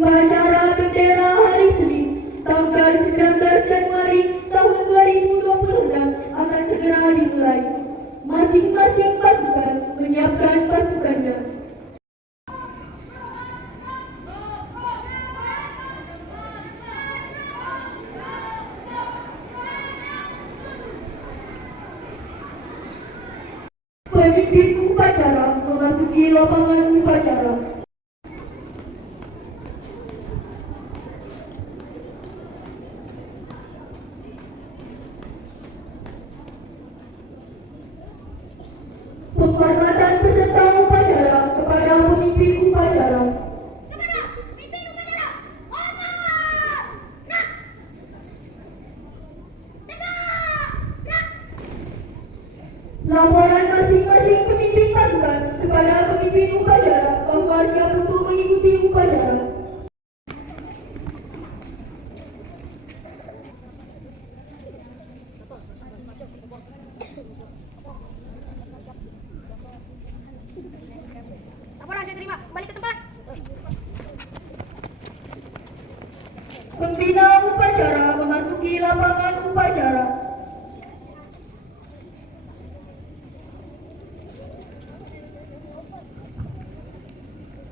Upacara bendera hari Senin, tanggal 19 Januari tahun 2026 akan segera dimulai. Masing-masing pasukan menyiapkan pasukannya. Pemimpin upacara memasuki lapangan upacara. Penghormatan peserta upacara kepada pemimpin upacara. Kepada pemimpin upacara, hormat! Nak! Tegak! Nak! Laporan masing-masing pemimpin pasukan kepada pemimpin upacara bahwa siap untuk mengikuti upacara. Laporan saya terima. Balik ke tempat. Pembina upacara memasuki lapangan upacara.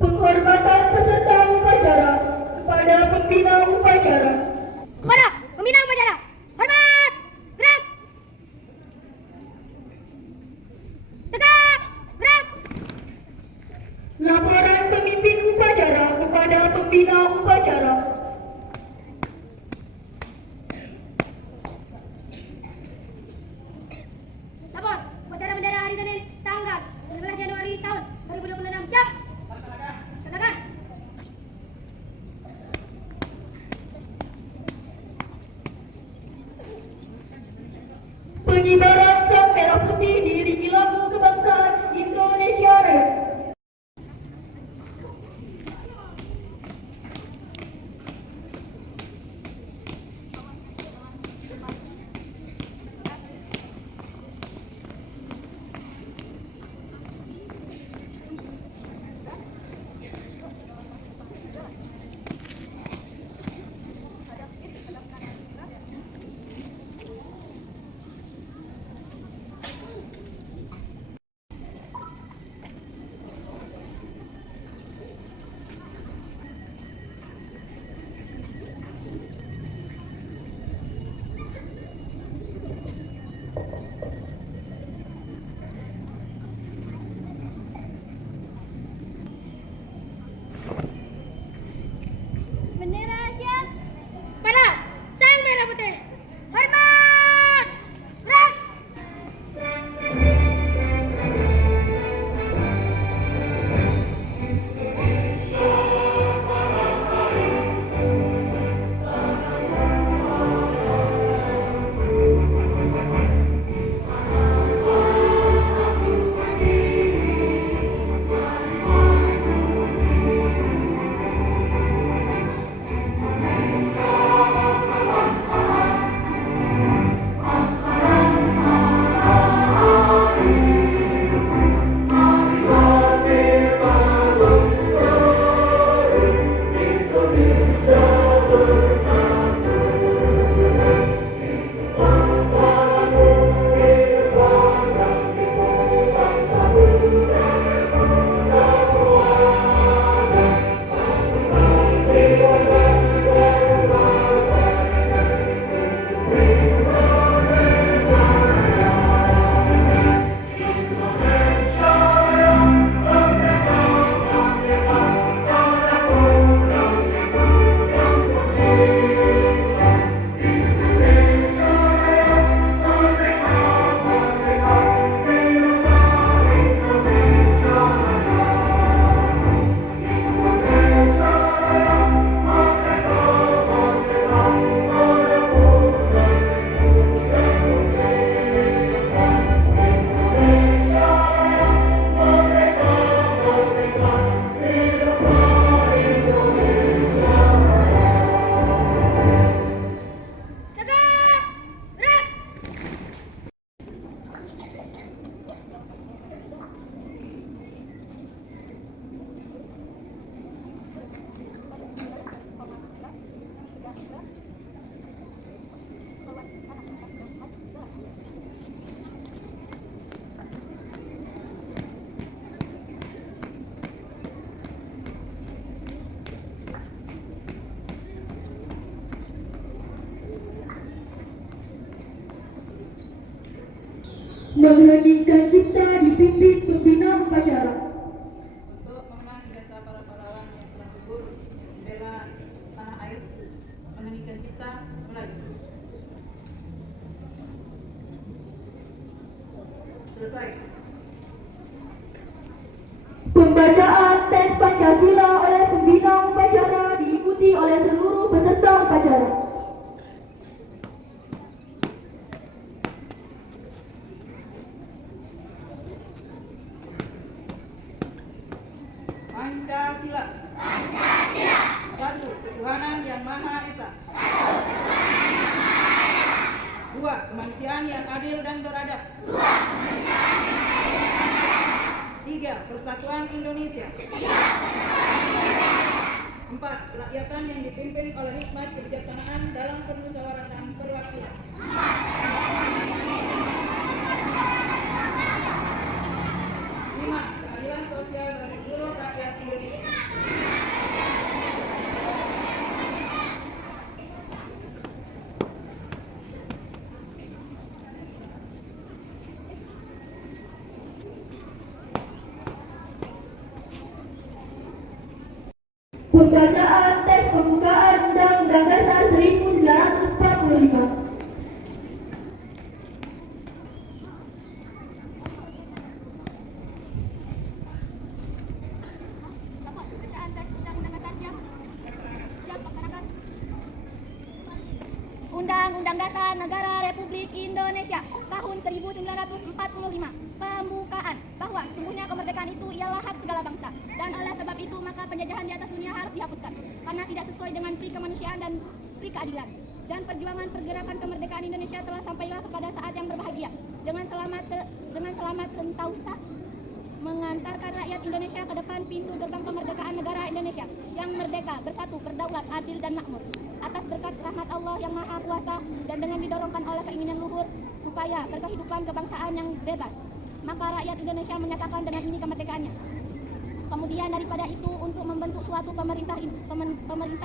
Penghormatan peserta upacara kepada pembina upacara. Kepada pembina upacara, hormat! Gerak! Tegak! Gerak! Laporan pemimpin upacara kepada pembina upacara. Lapor, upacara bendera hari Senin, tanggal 19 Januari tahun 2026. Siap? Laksanakan. Pengibaran sang merah putih diiringi lagu kebangsaan Indonesia Raya. Mengheningkan cipta dipimpin pembina upacara. Untuk mengenang jasa para pahlawan yang telah gugur membela tanah air, mengheningkan cipta mulai. Selesai. Pembacaan teks Pancasila oleh pembina upacara diikuti oleh seluruh peserta upacara. Pancasila. Satu, ketuhanan yang Maha Esa. Dua, kemanusiaan yang adil dan beradab. Tiga, persatuan Indonesia. Empat, kerakyatan yang dipimpin oleh hikmat kebijaksanaan dalam permusyawaratan perwakilan. Lima, keadilan sosial bagi seluruh rakyat Indonesia. Pembacaan teks pembukaan Undang-Undang Dasar 1945. Dapat bacaan teks Undang-Undang Dasar siap? Siap laksanakan. Undang-Undang Dasar Negara Republik Indonesia tahun 1945. Pembukaan bahwa sesungguhnya kemerdekaan itu ialah hak segala bangsa, dan oleh sebab itu maka penjajahan di atas dunia harus dihapuskan karena tidak sesuai dengan pri kemanusiaan dan pri keadilan. Dan perjuangan pergerakan kemerdekaan Indonesia telah sampailah kepada saat yang berbahagia dengan selamat sentausa mengantarkan rakyat Indonesia ke depan pintu gerbang kemerdekaan negara Indonesia yang merdeka, bersatu, berdaulat, adil dan makmur atas berkat rahmat Allah yang Maha Kuasa dan dengan didorongkan oleh keinginan luhur supaya berkehidupan kebangsaan yang bebas, maka rakyat Indonesia menyatakan dengan ini kemerdekaannya. Kemudian daripada itu untuk membentuk suatu pemerintah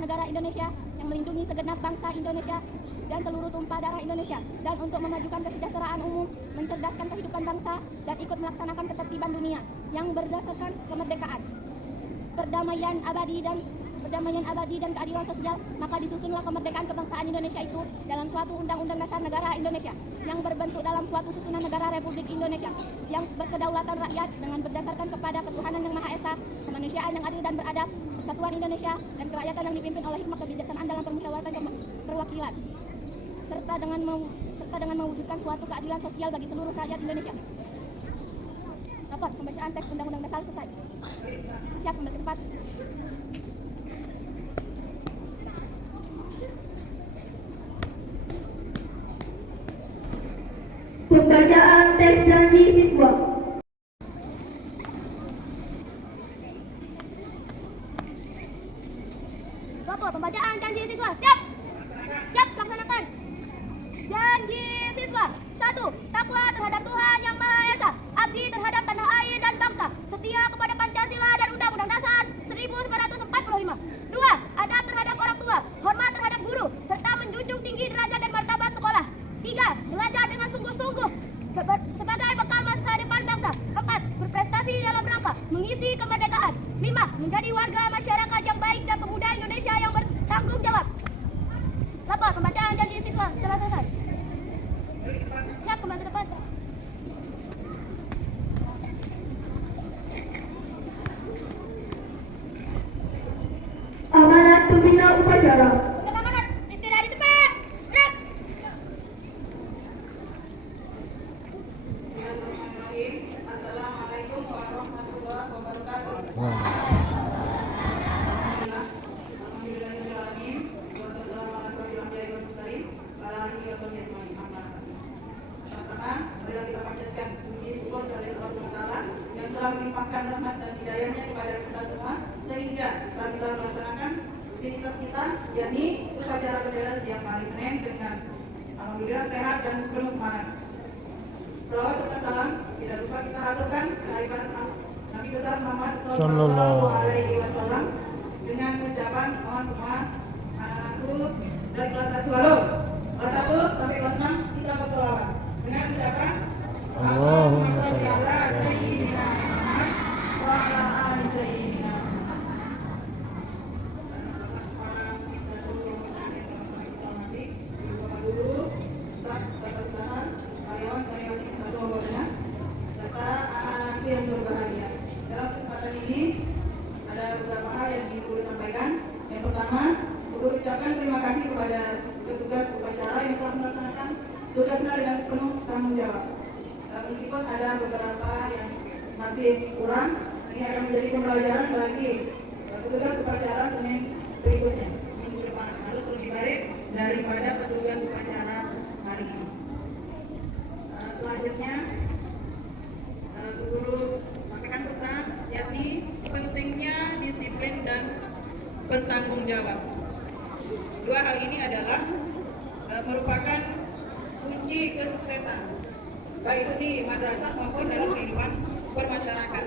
negara Indonesia yang melindungi segenap bangsa Indonesia dan seluruh tumpah darah Indonesia, dan untuk memajukan kesejahteraan umum, mencerdaskan kehidupan bangsa, dan ikut melaksanakan ketertiban dunia yang berdasarkan kemerdekaan, perdamaian abadi dan keadilan sosial, maka disusunlah kemerdekaan kebangsaan Indonesia itu dalam suatu undang-undang dasar negara Indonesia yang berbentuk dalam suatu susunan negara Republik Indonesia yang berkedaulatan rakyat dengan berdasarkan kepada ketuhanan yang Maha Esa, kemanusiaan yang adil dan beradab, persatuan Indonesia, dan kerakyatan yang dipimpin oleh hikmat kebijaksanaan dalam permusyawaratan perwakilan, serta dengan mewujudkan suatu keadilan sosial bagi seluruh rakyat Indonesia. Dapat pembacaan teks Undang-Undang Dasar selesai. Siap kembali ke tempat. Pembacaan teks janji siswa. Bapak, pembacaan janji siswa. Siap. Siap, laksanakan. Janji siswa. 1. Takwa terhadap Tuhan Yang Maha Esa, abdi terhadap tanah air dan bangsa, setia kepada Pancasila dan Undang-Undang Dasar 1945. 2. Adab terhadap orang tua, hormat terhadap guru, serta menjunjung tinggi derajat dan martabat sekolah. 3. Belajar dengan sungguh-sungguh sebagai bekal masa depan bangsa. 4. Berprestasi dalam rangka mengisi kemerdekaan. 5. Menjadi warga masyarakat yang baik dan pemuda Indonesia yang bertanggung jawab. Bapak, pembacaan janji siswa telah selesai. Siap kembali ke depan. Amanat pembina upacara. Untuk amanat, istirahat di tempat. Gerak. Bismillahirrahmanirrahim. Assalamualaikum warahmatullahi wabarakatuh. Alhamdulillahirrahmanirrahim. Wassalamualaikum warahmatullahi wabarakatuh. Pertama, marilah kita panjatkan puji syukur kepada Allah SWT yang telah melimpahkan rahmat dan hidayahnya kepada kita semua, sehingga telah kita melaksanakan rutinitas kita, yakni upacara bendera setiap hari Senin dengan alhamdulillah sehat dan penuh semangat. Selawat serta salam tidak lupa kita haturkan kehadiran Nabi besar Muhammad Sallallahu Alaihi Wasallam dengan ucapan mohon semua anak-anakku dari kelas 1 halo, kelas 1 sampai kelas 6 kita berselawat dengan ucapan Allahumma shalli ala sayyidina wa ala ali sayyidina karyawan-karyawan satu awalnya serta anak-anak yang berbahagia. Dalam kesempatan ini ada beberapa hal yang ingin Guru sampaikan. Yang pertama, Guru ucapkan terima kasih kepada petugas upacara yang telah melaksanakan tugasnya dengan penuh tanggung jawab. Meskipun ada beberapa yang masih kurang, ini akan menjadi pembelajaran bagi petugas upacara Senin berikutnya. Minggu depan harus lebih baik daripada petugas upacara hari ini. Selanjutnya, Guru sampaikan pesan, yakni pentingnya disiplin dan bertanggung jawab. Dua hal ini adalah merupakan kunci kesuksesan, baik di madrasah maupun dalam kehidupan bermasyarakat.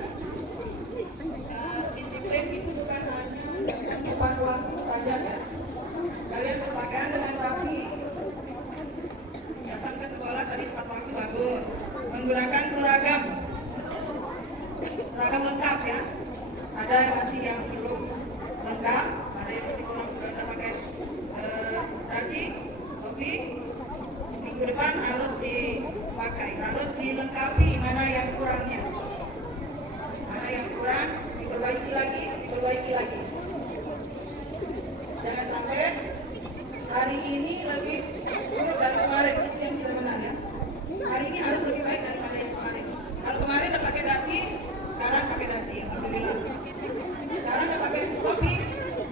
Disiplin itu bukan hanya tepat waktu saja, ya. Kalian berpakaian dengan rapi, datang ke sekolah tadi tepat waktu bagus, menggunakan seragam lengkap, ya. Ada masih yang belum lengkap, ada yang masih kurang, kita pakai dasi, topi. Minggu depan harus dipakai, harus dilengkapi mana yang kurangnya, mana yang kurang diperbaiki lagi. Jangan sampai hari ini lebih buruk dari kemarin, itu yang kita menang, ya. Hari ini harus lebih baik daripada yang kemarin. Kalau kemarin udah pakai dasi, sekarang pakai dasi, alhamdulillah. Sekarang udah pakai topi,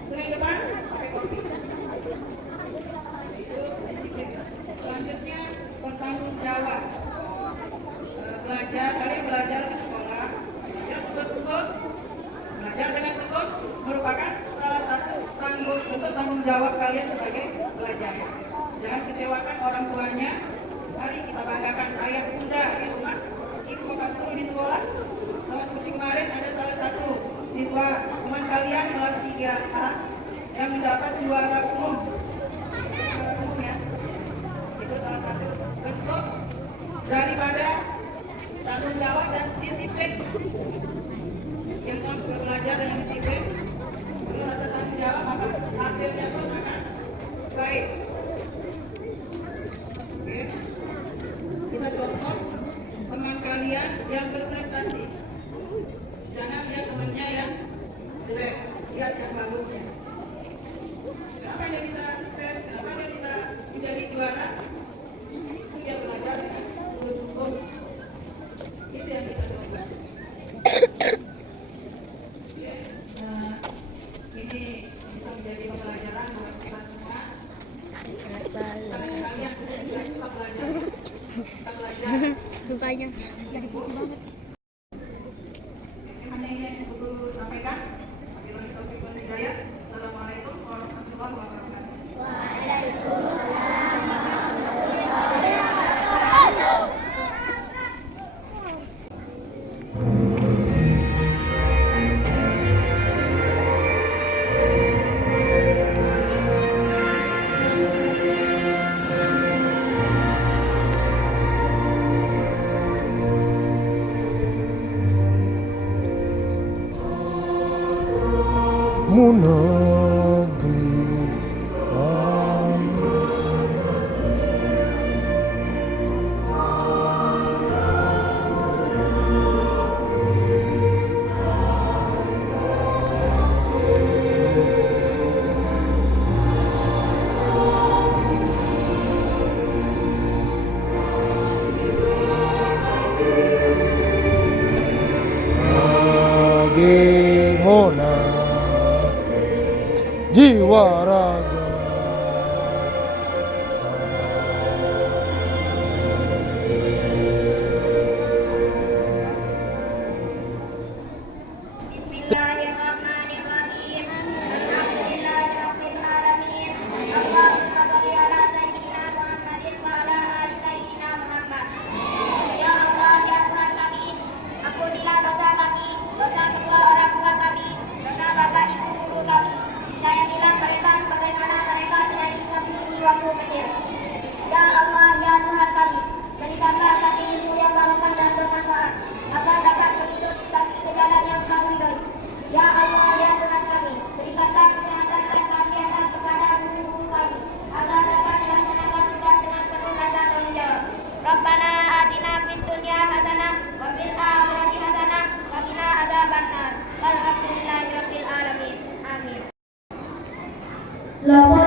senin depan pakai topi. Selanjutnya bertanggung jawab. Kalian belajar di sekolah, yang betul-betul belajar dengan tekun merupakan salah satu bentuk tanggung jawab kalian sebagai pelajar. Jangan kecewakan orang tuanya. Mari kita banggakan ayah bunda di rumah, ibu bapak guru di sekolah. Sama seperti kemarin ada salah satu siswa teman kalian kelas 3A yang mendapat juara umum, ya. Itu salah satu bentuk daripada tanggung jawab dan disiplin. Yang kamu belajar dengan disiplin, kalau ada tanggung jawab, maka hasilnya pun akan baik. Oke. Kita contoh teman kalian yang berprestasi. Jangan lihat temannya yang jelek, lihat yang bagusnya. Kenapa dia bisa sukses? Kenapa dia bisa menjadi juara? Itu dia belajar dengan sungguh-sungguh. Itu yang kita coba. Ini bisa menjadi pembelajaran buat kita semua. Kalian kita belajar. Dukanya jadi buruk banget. Hanya ini yang Guru sampaikan. Wabillahi taufiq wal hidayah. Assalamualaikum warahmatullahi wabarakatuh. Munagri Bagaimana jiwa raga Bismillahirrahmanirrahim. Alhamdulillahirabbil alamin. Allahumma shalli ala sayyidina Muhammadin wa ala ali sayyidina Muhammad. Ya Allah, ya Tuhan kami, ampunilah dosa kami, dosa kedua orang tua kami, dosa bapak ibu guru kami. Sayangilah mereka sebagaimana 8